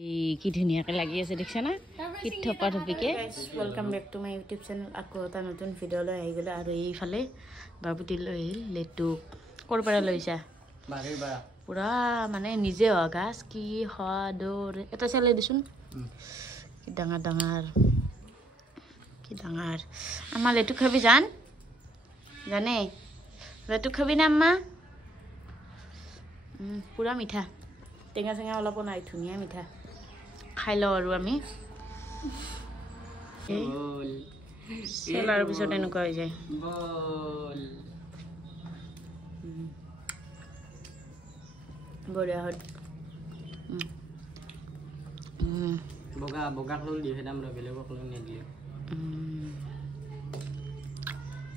কি ধুনীয়াকৈ লাগি আছে দেখিছা না কি থপা থপিকে welcome back to my YouTube channel আকৌ এটা নতুন ভিডিঅ' লৈ আহি গ'লো আৰু এইফালে বাবুটি লৈ আহিল লেটু ক'ৰ পৰা লৈছা পুৰা মানে নিজে হোৱা গাছ কি সোৱাদৰ এটা চালে দেচোন কি ডাঙৰ ডাঙৰ আমাৰ লেটু খাবি জানে লেটু খাবি না আম্মা পুৰা মিঠা টেঙা চেঙা অলপ নাই ধুনীয়া মিঠা খাই লওঁ আৰু আমি চলাৰ পিছত এনেকুৱা হৈ যায় বঢ়িয়া হয় বগা বগা কল দি হেদাম ৰ বেলেগক কল নিদিলে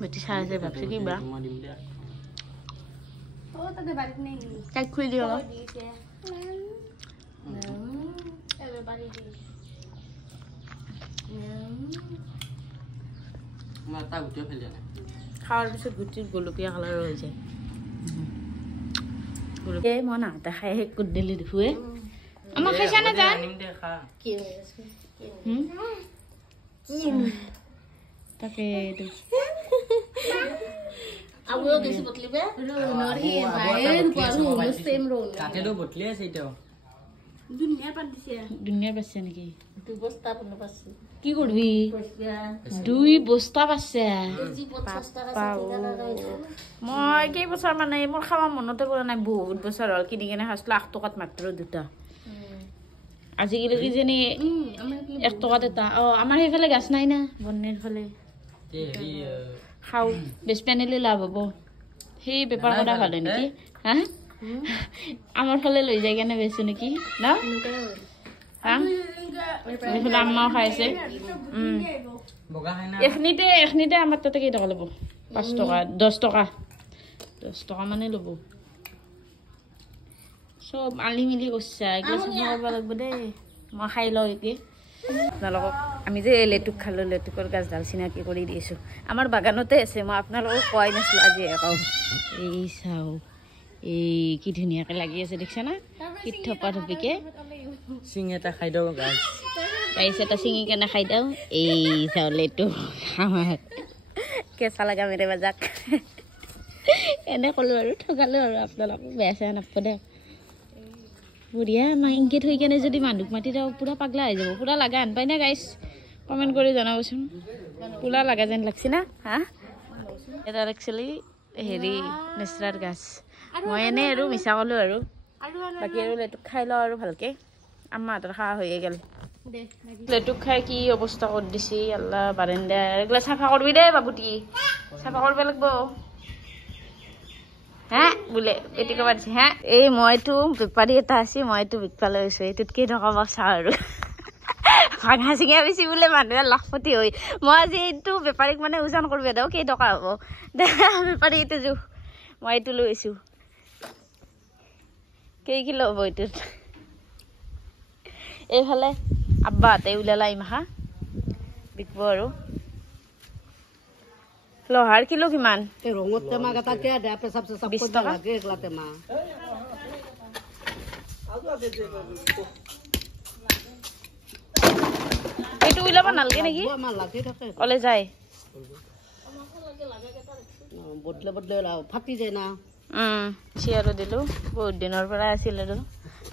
বেটি চাই আছে ভাবছে কিবা মই দিম দে ও তাতে বাড়িতে নেই তাইক খুলি দিও everybody did মাতা গুটিও ফেলে না খাওয়ার পিছত গুটি গোলপীয়া কালার হৈ যায় এই মনা তা খাই হে কুট দিলি দেখুৱে আমা খাইছা না জান নিম দে খা কি হয়েছে কি তাকে আবু কিছু বতলিবে নরি বাইন পারু সেম রোল কাকে তো বতলি আছে এটাও দুনিয়া পার দিছে দুনিয়া পাছে নেকি দুই বস্তা পন পাছে কি করবি পয়সা দুই বস্তা পাছে জি 50 টাকা 60 টাকা মই কেই বছৰ মানে মোৰ খাৱা মনতে পৰা নাই বহুত বছৰ হ'ল কিনি কেনে খাইছিলো 8 টকাত মাত্ৰ দুটা আজিকালি কি জানি 1 টকাত এটা আমাৰ সেইফালে গাছ নাই না বন্নেৰ ফালে তে হেৰি খাও বেছ পেনেলে লাভ হ'ব সেই বেপাৰ কৰা ভাল হয় নেকি হা আমাৰ ফালে লৈ যায় কেনে বেছো নেকি না হা এইফালে আম্মাও খাইছে বগা হয় না এখনিতে আমাৰ তাতে কেই টকা ল'ব 5 টকা 10 টকা মানে ল'ব সব আলি মিলি কৈছা এগিলা চাফা কৰিব লাগিব দেই মই খাই লওঁ এতিয়া আপোনালোকক আমি যে লেটুক খালো লেটুকৰ গাছডাল চিনাকি কৰি দিছোঁ আমাৰ বাগানতে আছে মই আপোনালোকক কোৱাই নাছিলোঁ আজি একাও এই চাওঁ এই কি ধুনীয়াকৈ লাগি আছে দেখিছা না কি থপা থপিকে সিং এটা খাই দাও গাছ গাইছ এটা চিঙি কেনে খাই দিওঁ এই চাওঁ লেটু আমাৰ কেঁচা লগা মেৰে বাজাক এনে ক'লোঁ আৰু ঠগালোঁ আৰু আপোনালোকক বেয়া চেয়া নাপাব দে বঢ়িয়া আমাৰ ইংগিত হৈ কেনে যদি মানুহক মাতি দিওঁ পুৰা পাগলা হৈ যাব পুৰা লাগা আন পাই না গাইছ কমেণ্ট কৰি জনাবচোন পুৰা লাগা যেন লাগছে না হা এটা একচুৱেলি হেৰি নেচৰাৰ গাছ মই এনেই আৰু মিছা ক'লোঁ আৰু বাকী আৰু লেটুক খাই লওঁ আৰু ভালকৈ আমাৰ হাতৰ খোৱা হৈয়ে গ'ল লেটুক খাই কি অৱস্থা কৰি দিছে আল্লাহ বাৰেণ্ডা এইগিলা চাফা কৰিবি দেই বাবুটি চাফা কৰিব লাগিব হা বোলে এটি কবা দিছে হা এই মইতো বেপাৰী এটা আছি মইতো বিকবা লৈছোঁ এইটোত কেই টকা বা চাওঁ আৰু ভাঙা চিঙা বেছি বোলে মানুহে লাখপতি হৈ মই আজি এইটো বেপাৰীক মানে ওজন কৰিব দিওঁ কেই টকা হ'ব বেপাৰী এইটো জোখ মই এইটো লৈছোঁ কেই কিলো হ'ব এইটোত এইফালে আব্বাহঁতে ওলালা ইমাহা বিকব আৰু লোহাৰ কিলো কিমান ৰঙত টেমা এটা কে দে পেছাব চেছাব 20 টকা লাগে একলা টেমা এইটো ওলাব নালাগে নেকি আমাৰ লাগি থাকে অলে যায় বদলে বদলে ফাটি যায় না চিয়াৰো দিলোঁ বহুত দিনৰ পৰা আছিল আৰু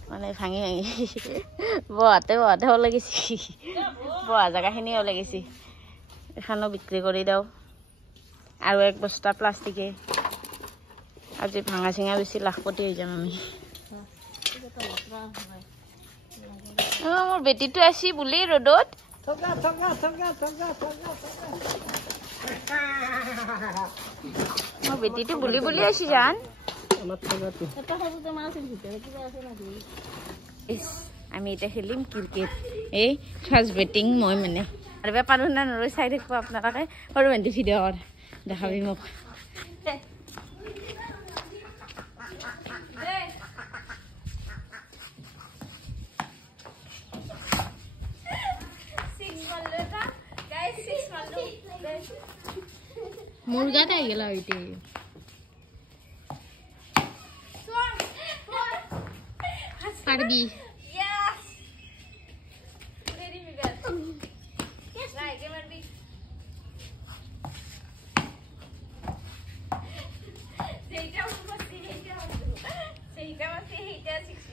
মানে ভাঙি বহাতে ওলাগিছে বহা জেগাখিনিও ওলাগিছে এখানো বিক্ৰী কৰি দিওঁ আৰু এক বস্তা প্লাষ্টিকে আজি ভাঙা চিঙা বেছি লাখপতি হৈ যাম আমি মোৰ বেটিটো আছি বুলি ৰ'দত মোৰ বেটিটো বুলি আছি জান আমি এতিয়া খেলিম ক্ৰিকেট এই ফাৰ্ষ্ট বেটিং মই মানে আৰু পাৰোঁ না নৰৈ চাই থাকিব আপোনালোকে সৰু ভণ্টি ভিডিঅ' কৰ দেখাবি মোক মুৰ্গাত আহি গেল এতিয়া পাৰবি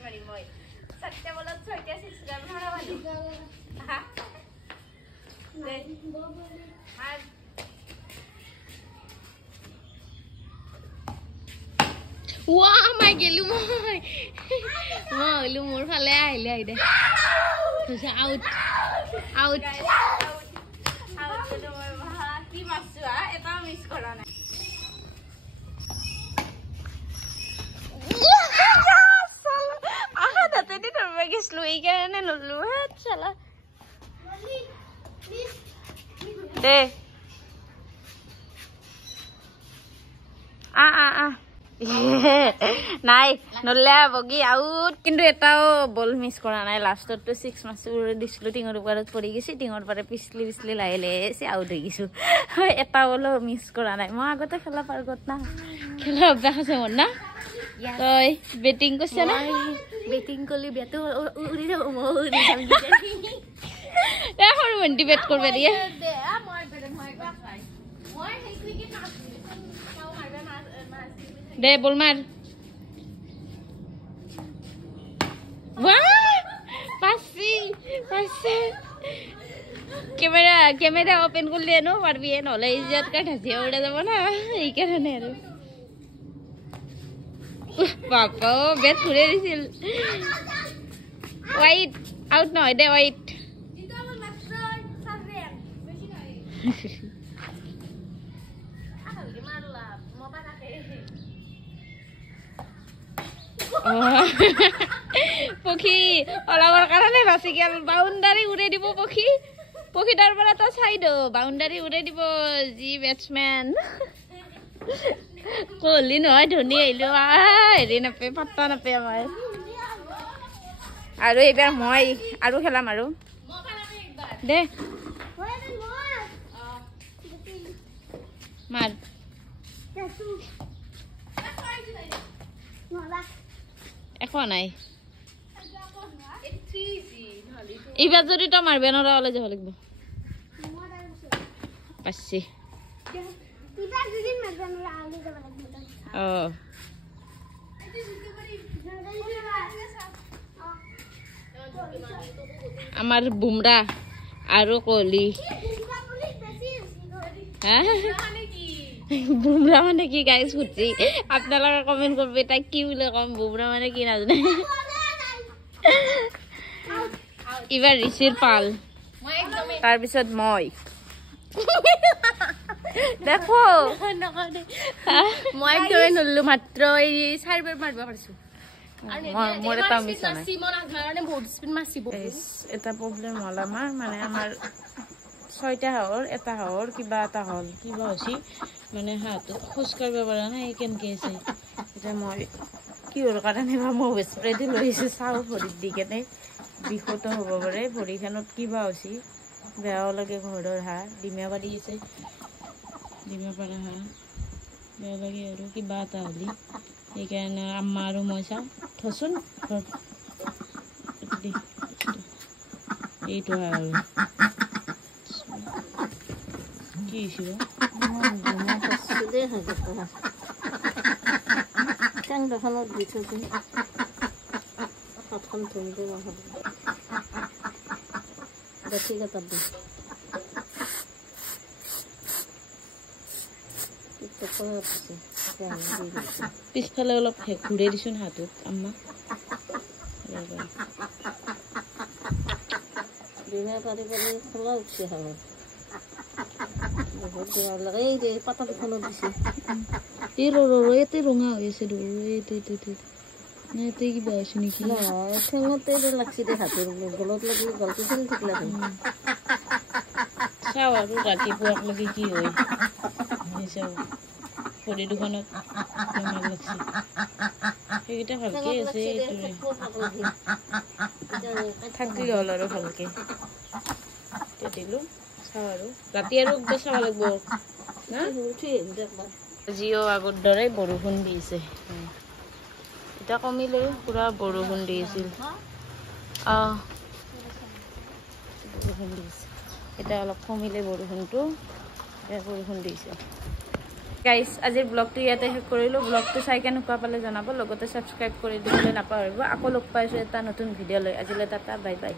মাৰি মই 7টা বলত 6টা 6 ৰান মাৰা মাৰি হা দে মাৰ ওয়া মাই গেলু মই হইলো মোর ফালে আইলে আইদে তুই আউট আউট আউট তো মই ভা কি মারছু এটা মিস করা না আহা দাতে দি তোর গেছলু এই কারণে নলু হাত শালা দে নাই নলে বগি আউট কিন্তু এটাও বল মিস করা নাই লাস্টত তো 6 মাছ উড়ে দিছিল টিঙৰ ওপৰত পৰি গেছি টিঙৰ পৰে পিছলি পিছলি লাইলে সি আউট হৈ গিছো এটা বল মিস করা নাই মই আগতে খেলা পারগত না খেলা অভ্যাস আছে মোৰ না তই বেটিং করছ না বেটিং করলি বেটো উড়ি যাও উড়ি যাম এখন মন্টি বেট করবে দিয়া দে মই বেট মই খাই মই সেই ক্রিকেট না চাও মারবে না দে বল মার বাহ পাসি পাসি ক্যামেরা ওপেন করলে নো পারবি নহলে ইজ্জত কাটাছি ওড়ে যাব না এই কারণে আর বাবা বেট ঘুরে দিছিল ওয়াইট আউট নয় দে ওয়াইট এটা আমার মাত্র 7 রান বেশি নয় আহলে মারলা মোবা রাখে পক্ষী ওলাবৰ কাৰণে বাচি গেল বাউন্ডাৰী উড়ে দিব পক্ষীটাৰ পৰা তো চাইড বাউন্ডাৰী উড়ে দিব জি বেটসম্যান কোহলি নহয় ধোনী আহিলো হেৰি নাপে পাত্তা নাপে আমাৰ আৰু এইবাৰ মই আৰু খেলাম আৰু দে মাৰ একো নাই এইবাৰ যদি তই মাৰবে নৰা ওলাই যাব লাগিব পাইছি আমাৰ বুমৰা আৰু কোহলি বুমরা মানে কি গাইজ সুধছি আপনারা কমেন্ট করবে তাই কি বলে কম বুমরা মানে কি নাজানে এবার ঋষির পাল তাৰপিছত মই দেখো মই একদমে নললো মাত্ৰ এই 4 বাৰ মাৰিব পাৰিছো মোৰ এটা মিছ নাই এটা প্ৰব্লেম হ'ল আমাৰ মানে আমাৰ 6টা হাৱৰ এটা হাৱৰ কিবা এটা হ'ল কিবা হৈছে মানে হাতত খোজ কাঢ়িব পৰা নাই কেনেকৈ আছে এতিয়া মই কি হ'ল কাৰণে বা মই স্প্ৰে দি লৈ আহিছোঁ চাওঁ ভৰিত দি কেনে বিষতো হ'ব পাৰে ভৰিখনত কিবা হৈছে বেয়াও লাগে ঘৰৰ হাঁহ ডিমা পাৰি আছে ডিমা পাৰা হাঁহ বেয়া লাগে আৰু কিবা এটা হ'লে সেইকাৰণে আম্মা আৰু মই চাওঁ থচোন এইটো আৰু কি হৈছে টেংখনত দি থৈছে হাতখন ধুই দিব ঠিক আছে পিছফালে অলপ ঘূৰাই দিছোন হাতত আম্মা দিনে পাৰি পাৰি খোলা উঠছে হালত বহুত দেৱাৰ লাগে এই যে পাতা দুখনত দিছে এই ইয়াতে ৰঙা হৈ আছে ইয়াতে কিবা হৈছে নেকি ঠেঙতে লাগছি দে হাতৰ গলত লাগি গলটো চলি থাকিলে চাওঁ আৰু ৰাতিপুৱালৈকে কি হয় চাওঁ ভৰি দুখনত বেমাৰ লাগছে সেইকেইটা ভালকে আছে থাকিলে হ'ল আৰু ভালকে দিলো চাওঁ আৰু ৰাতি আৰু চাব লাগিব না জিঅ' আগৰ দৰে বৰষুণ দিছে এতিয়া কমিলে পুৰা বৰষুণ দিছিল বৰষুণ দিছে এতিয়া অলপ কমিলে বৰষুণটো বৰষুণ দিছে গাইজ আজিৰ ব্লগটো ইয়াতে শেষ কৰিলোঁ ব্লগটো চাই কেনেকুৱা পালে জনাব লগতে ছাবস্ক্ৰাইব কৰি দিবলৈ নাপাহৰিব আকৌ লগ পাইছোঁ এটা নতুন ভিডিঅ' লৈ আজিলৈ টাটা বাই বাই